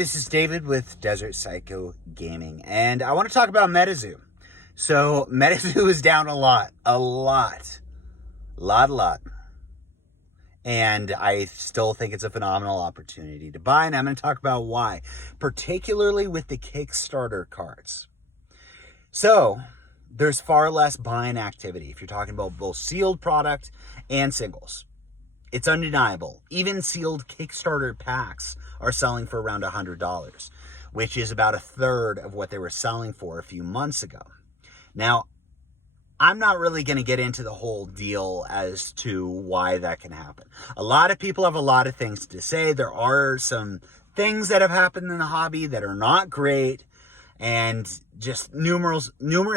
This is David with Desert Psycho Gaming, and I want to talk about Metazoo. So, Metazoo is down a lot. And I still think it's a phenomenal opportunity to buy, and I'm going to talk about why, particularly with the Kickstarter cards. So, there's far less buying activity if you're talking about both sealed product and singles. It's undeniable. Even sealed Kickstarter packs are selling for around $100, which is about a third of what they were selling for a few months ago. Now, I'm not really going to get into the whole deal as to why that can happen. A lot of people have a lot of things to say. There are some things that have happened in the hobby that are not great, and just numerous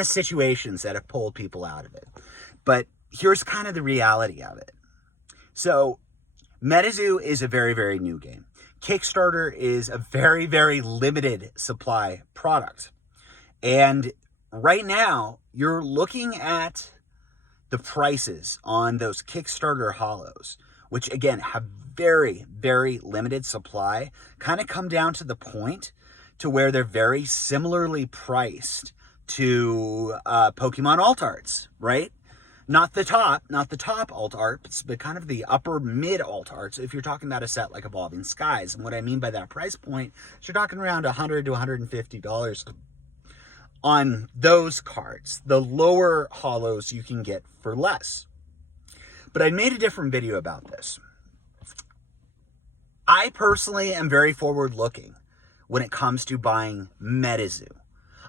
situations that have pulled people out of it. But here's kind of the reality of it. So, Metazoo is a very, very new game. Kickstarter is a very, very limited supply product. And right now, you're looking at the prices on those Kickstarter holos, which again have very, very limited supply, kind of come down to the point to where they're very similarly priced to Pokemon alt arts, right? Not the top alt arts, but kind of the upper mid alt arts. If you're talking about a set like Evolving Skies, and what I mean by that price point is you're talking around $100 to $150 on those cards. The lower holos you can get for less. But I made a different video about this. I personally am very forward looking when it comes to buying Metazoo.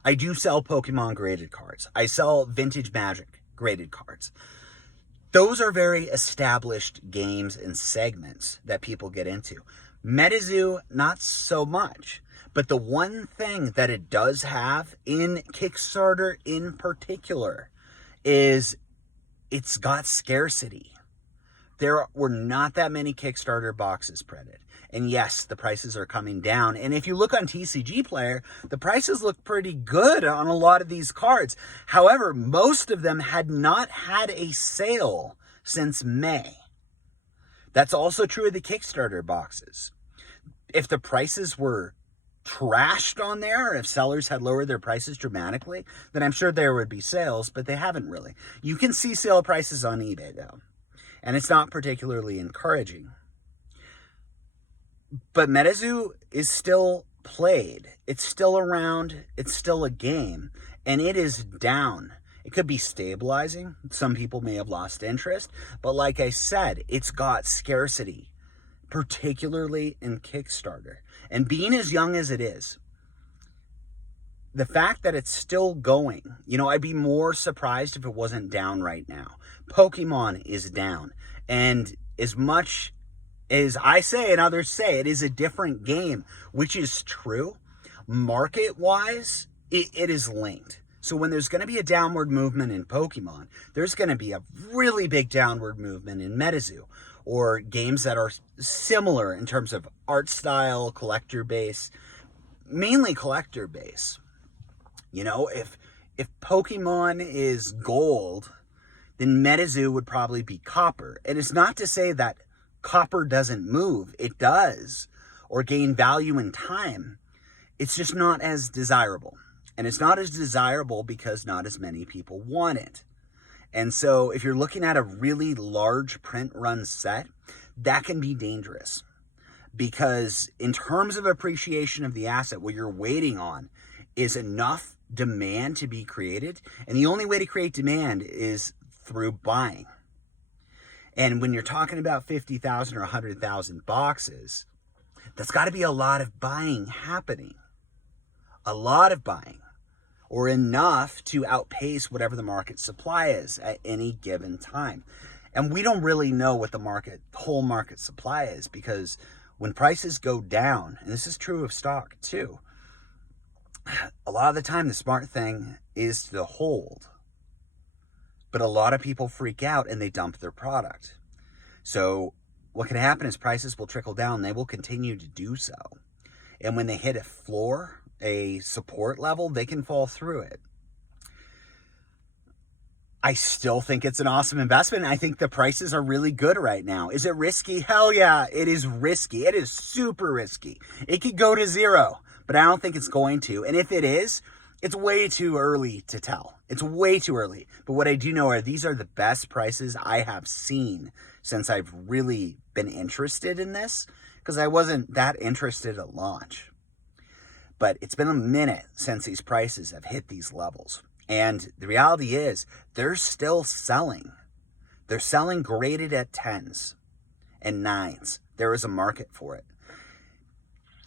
I do sell Pokemon graded cards. I sell Vintage Magic graded cards. Those are very established games and segments that people get into. Metazoo, not so much. But the one thing that it does have in Kickstarter in particular is it's got scarcity. There were not that many Kickstarter boxes printed. And yes, the prices are coming down. And if you look on TCG Player, the prices look pretty good on a lot of these cards. However, most of them had not had a sale since May. That's also true of the Kickstarter boxes. If the prices were trashed on there, if sellers had lowered their prices dramatically, then I'm sure there would be sales, but they haven't really. You can see sale prices on eBay though, and it's not particularly encouraging. But Metazoo is still played. It's still around. It's still a game. And it is down. It could be stabilizing. Some people may have lost interest. But like I said, it's got scarcity, particularly in Kickstarter. And being as young as it is, the fact that it's still going, I'd be more surprised if it wasn't down right now. Pokemon is down. And as much as I say and others say, it is a different game, which is true. Market-wise, it is linked. So when there's going to be a downward movement in Pokemon, there's going to be a really big downward movement in Metazoo, or games that are similar in terms of art style, collector base, mainly collector base. If Pokemon is gold, then Metazoo would probably be copper. And it's not to say that copper doesn't move. It does, or gain value in time. It's just not as desirable. And it's not as desirable because not as many people want it. And so if you're looking at a really large print run set, that can be dangerous. Because in terms of appreciation of the asset, what you're waiting on is enough demand to be created. And the only way to create demand is through buying. And when you're talking about 50,000 or 100,000 boxes, that's got to be a lot of buying happening. A lot of buying. Or enough to outpace whatever the market supply is at any given time. And we don't really know what the whole market supply is, because when prices go down, and this is true of stock too, a lot of the time the smart thing is to hold. But a lot of people freak out and they dump their product. So what can happen is prices will trickle down. They will continue to do so. And when they hit a floor, a support level, they can fall through it. I still think it's an awesome investment. I think the prices are really good right now. Is it risky? Hell yeah, it is risky. It is super risky. It could go to zero, but I don't think it's going to. And if it is, it's way too early to tell. It's way too early. But what I do know are these are the best prices I have seen since I've really been interested in this, because I wasn't that interested at launch. But it's been a minute since these prices have hit these levels. And the reality is, they're still selling. They're selling graded at 10s and 9s. There is a market for it.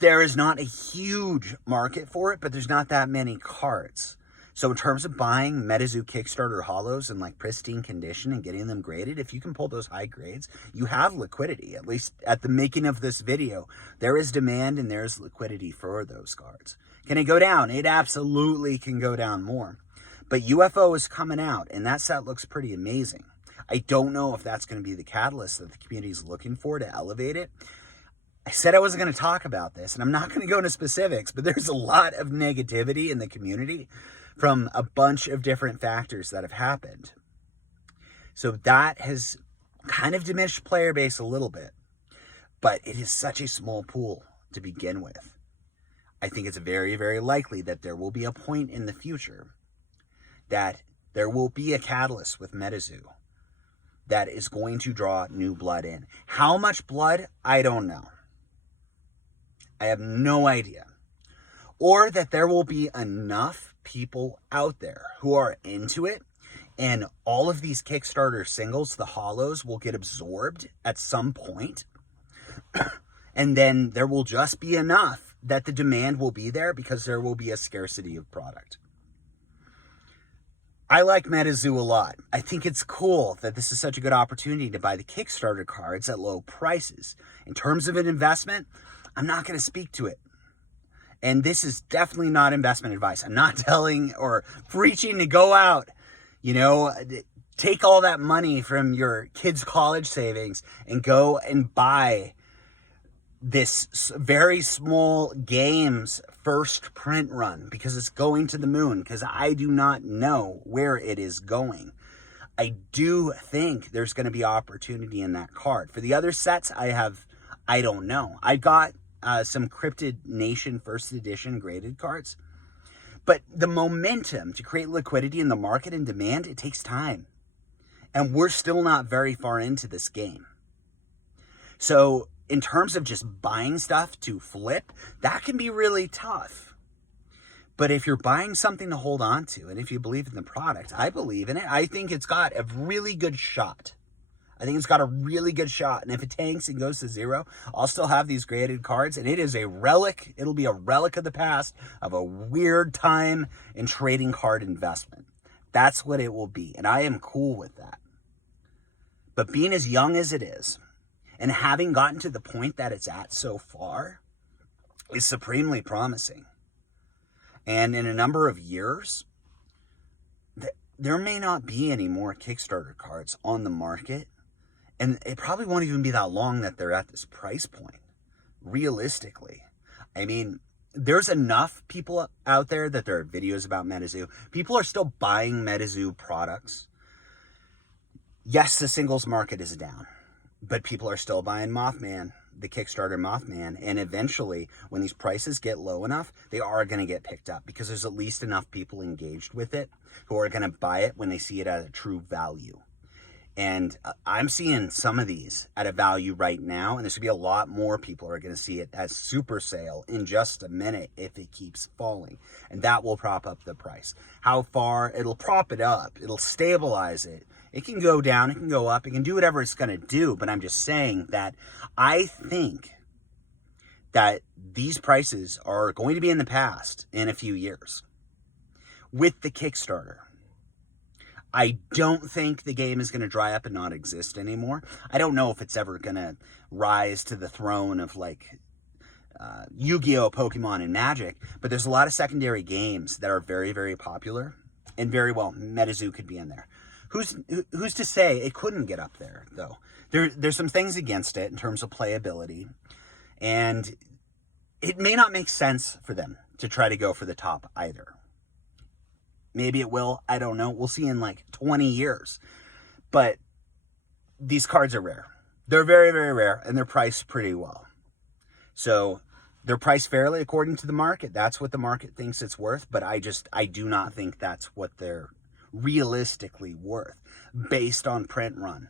There is not a huge market for it, but there's not that many cards. So in terms of buying Metazoo Kickstarter holos in like pristine condition and getting them graded, if you can pull those high grades, you have liquidity. At least at the making of this video, there is demand and there's liquidity for those cards. Can it go down? It absolutely can go down more. But UFO is coming out, and that set looks pretty amazing. I don't know if that's going to be the catalyst that the community is looking for to elevate it. I said I wasn't going to talk about this, and I'm not going to go into specifics, but there's a lot of negativity in the community from a bunch of different factors that have happened. So that has kind of diminished player base a little bit, but it is such a small pool to begin with. I think it's very, very likely that there will be a point in the future that there will be a catalyst with Metazoo that is going to draw new blood in. How much blood? I don't know. I have no idea. Or that there will be enough people out there who are into it, and all of these Kickstarter singles, the holos, will get absorbed at some point. And then there will just be enough that the demand will be there because there will be a scarcity of product. I like Metazoo a lot. I think it's cool that this is such a good opportunity to buy the Kickstarter cards at low prices. In terms of an investment, I'm not going to speak to it. And this is definitely not investment advice. I'm not telling or preaching to go out, take all that money from your kids' college savings and go and buy this very small game's first print run because it's going to the moon, because I do not know where it is going. I do think there's going to be opportunity in that card. For the other sets, I don't know. I got some Cryptid Nation first edition graded cards, but the momentum to create liquidity in the market and demand, it takes time. And we're still not very far into this game. So in terms of just buying stuff to flip, that can be really tough. But if you're buying something to hold on to, and if you believe in the product, I believe in it. I think it's got a really good shot. And if it tanks and goes to zero, I'll still have these graded cards. And it is a relic. It'll be a relic of the past of a weird time in trading card investment. That's what it will be. And I am cool with that. But being as young as it is, and having gotten to the point that it's at so far, is supremely promising. And in a number of years, there may not be any more Kickstarter cards on the market. And it probably won't even be that long that they're at this price point, realistically. I mean, there's enough people out there that there are videos about Metazoo. People are still buying Metazoo products. Yes, the singles market is down, but people are still buying Mothman, the Kickstarter Mothman. And eventually, when these prices get low enough, they are going to get picked up because there's at least enough people engaged with it who are going to buy it when they see it at a true value. And I'm seeing some of these at a value right now, and there's going to be a lot more people are going to see it as super sale in just a minute if it keeps falling. And that will prop up the price. How far? It'll prop it up. It'll stabilize it. It can go down. It can go up. It can do whatever it's going to do. But I'm just saying that I think that these prices are going to be in the past in a few years with the Kickstarter. I don't think the game is going to dry up and not exist anymore. I don't know if it's ever going to rise to the throne of like Yu-Gi-Oh, Pokemon, and Magic, but there's a lot of secondary games that are very, very popular, and very well, Metazoo could be in there. Who's to say it couldn't get up there, though? There's some things against it in terms of playability, and it may not make sense for them to try to go for the top either. Maybe it will. I don't know. We'll see in like 20 years. But these cards are rare. They're very, very rare, and they're priced pretty well. So they're priced fairly according to the market. That's what the market thinks it's worth, but I do not think that's what they're realistically worth based on print run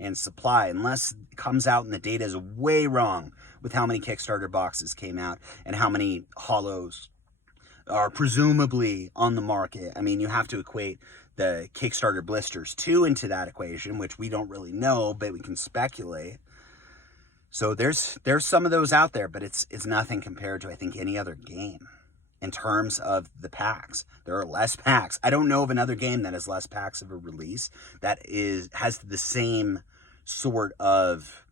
and supply, unless it comes out and the data is way wrong with how many Kickstarter boxes came out and how many holos are presumably on the market. I mean, you have to equate the Kickstarter blisters 2 into that equation, which we don't really know, but we can speculate. So there's some of those out there, but it's nothing compared to, I think, any other game in terms of the packs. There are less packs. I don't know of another game that has less packs of a release that has the same sort of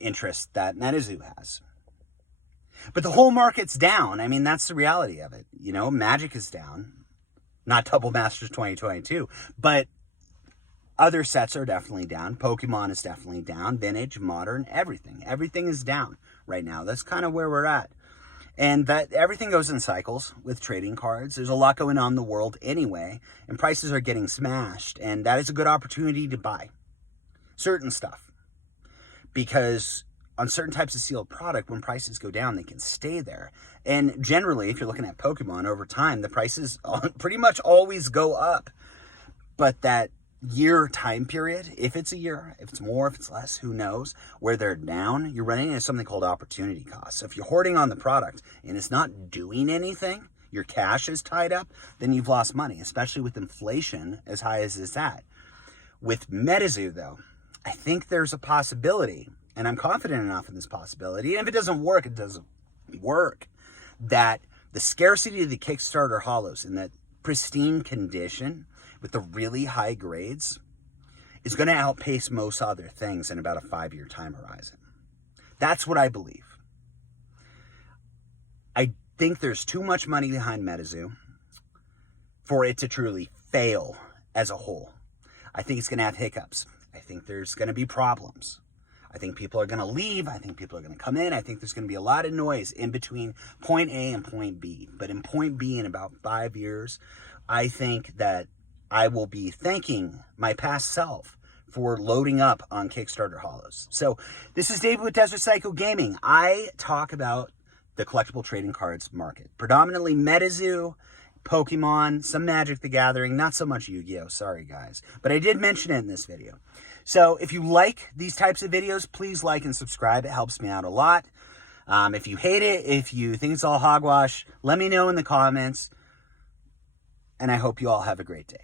interest that Metazoo has. But the whole market's down. I mean, that's the reality of it. You know, Magic is down. Not Double Masters 2022, but other sets are definitely down. Pokemon is definitely down. Vintage, modern, everything. Everything is down right now. That's kind of where we're at. And that everything goes in cycles with trading cards. There's a lot going on in the world anyway, and prices are getting smashed. And that is a good opportunity to buy certain stuff. Because on certain types of sealed product, when prices go down, they can stay there. And generally, if you're looking at Pokemon over time, the prices pretty much always go up. But that year time period, if it's a year, if it's more, if it's less, who knows, where they're down, you're running into something called opportunity cost. So if you're hoarding on the product and it's not doing anything, your cash is tied up, then you've lost money, especially with inflation as high as it's at. With Metazoo, though, I think there's a possibility, and I'm confident enough in this possibility, and if it doesn't work, it doesn't work, that the scarcity of the Kickstarter holos in that pristine condition with the really high grades is going to outpace most other things in about a 5-year time horizon. That's what I believe. I think there's too much money behind Metazoo for it to truly fail as a whole. I think it's going to have hiccups. I think there's going to be problems. I think people are going to leave. I think people are going to come in. I think there's going to be a lot of noise in between point A and point B. But in point B, in about 5 years, I think that I will be thanking my past self for loading up on Kickstarter holos. So this is David with Desert Psycho Gaming. I talk about the collectible trading cards market. Predominantly Metazoo, Pokemon, some Magic the Gathering, not so much Yu-Gi-Oh! Sorry, guys. But I did mention it in this video. So if you like these types of videos, please like and subscribe. It helps me out a lot. If you hate it, if you think it's all hogwash, let me know in the comments. And I hope you all have a great day.